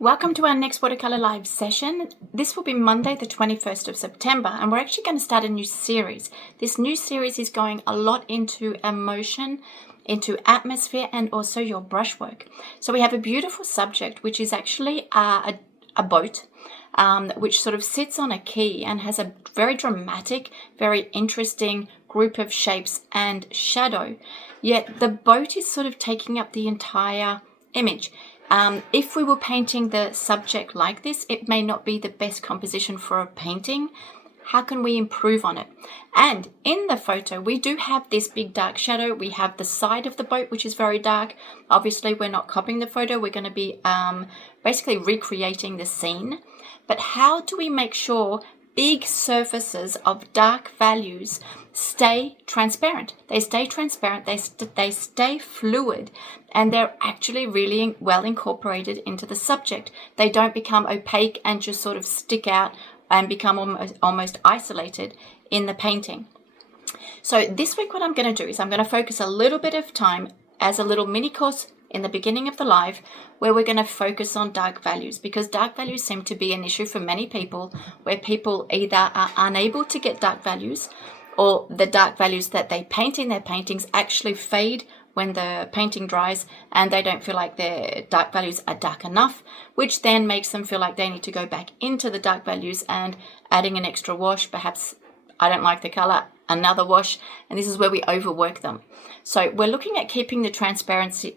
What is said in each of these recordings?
Welcome to our next Watercolour Live session. This will be Monday the 21st of September, and we're actually going to start a new series. This new series is going a lot into emotion, into atmosphere, and also your brushwork. So we have a beautiful subject, which is actually a boat, which sort of sits on a quay and has a very dramatic, very interesting group of shapes and shadow. Yet the boat is sort of taking up the entire image. If we were painting the subject like this, it may not be the best composition for a painting. How can we improve on it? And in the photo, we do have this big dark shadow. We have the side of the boat, which is very dark. Obviously, we're not copying the photo. We're going to be basically recreating the scene. But how do we make sure big surfaces of dark values stay transparent? They stay transparent, they stay fluid, and they're actually really well incorporated into the subject. They don't become opaque and just sort of stick out and become almost isolated in the painting. So this week what I'm going to do is I'm going to focus a little bit of time as a little mini course in the beginning of the live, where we're going to focus on dark values, because dark values seem to be an issue for many people, where people either are unable to get dark values, or the dark values that they paint in their paintings actually fade when the painting dries, and they don't feel like their dark values are dark enough, which then makes them feel like they need to go back into the dark values and adding an extra wash. Perhaps I don't like the color, another wash, and this is where we overwork them. So we're looking at keeping the transparency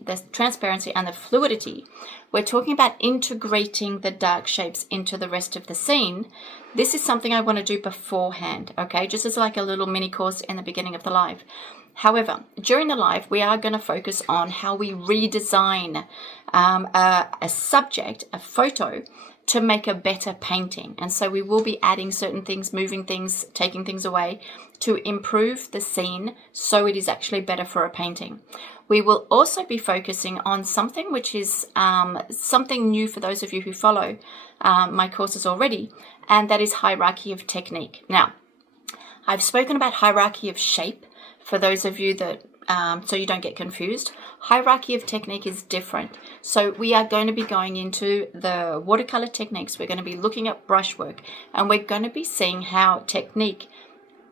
and the fluidity. We're talking about integrating the dark shapes into the rest of the scene. This is something I want to do beforehand, okay? Just as like a little mini course in the beginning of the live. However, during the live, we are going to focus on how we redesign a subject, a photo, to make a better painting. And so we will be adding certain things, moving things, taking things away to improve the scene so it is actually better for a painting. We will also be focusing on something which is something new for those of you who follow my courses already, and that is hierarchy of technique. Now, I've spoken about hierarchy of shape for those of you that so you don't get confused. Hierarchy of technique is different. So we are going to be going into the watercolor techniques. We're going to be looking at brushwork, and we're going to be seeing how technique,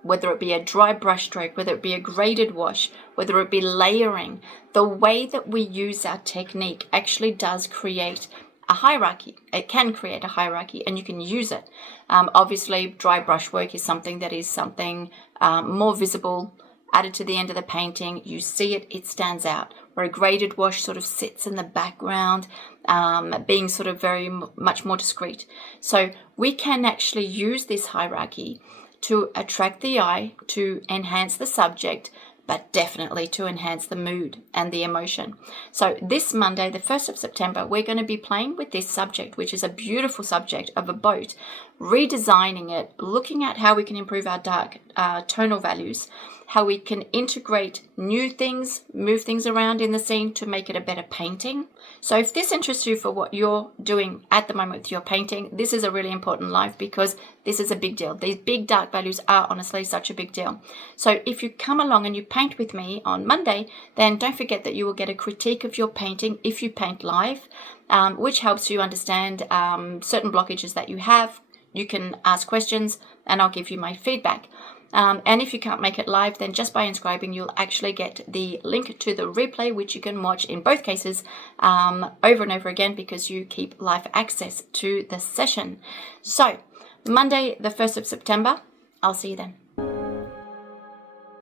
whether it be a dry brush stroke, whether it be a graded wash, whether it be layering, the way that we use our technique actually does create a hierarchy. It can create a hierarchy, and you can use it. Obviously, dry brushwork is something that is more visible, added to the end of the painting. You see it, it stands out. Where a graded wash sort of sits in the background, being sort of very much more discreet. So we can actually use this hierarchy to attract the eye, to enhance the subject, but definitely to enhance the mood and the emotion. So this Monday, the 1st of September, we're going to be playing with this subject, which is a beautiful subject of a boat, redesigning it, looking at how we can improve our dark tonal values, how we can integrate new things, move things around in the scene to make it a better painting. So if this interests you for what you're doing at the moment with your painting, this is a really important live, because this is a big deal. These big dark values are honestly such a big deal. So if you come along and you paint with me on Monday, then don't forget that you will get a critique of your painting if you paint live, which helps you understand certain blockages that you have. You can ask questions and I'll give you my feedback. And if you can't make it live, then just by inscribing, you'll actually get the link to the replay, which you can watch in both cases over and over again, because you keep live access to the session. So Monday, the 1st of September, I'll see you then.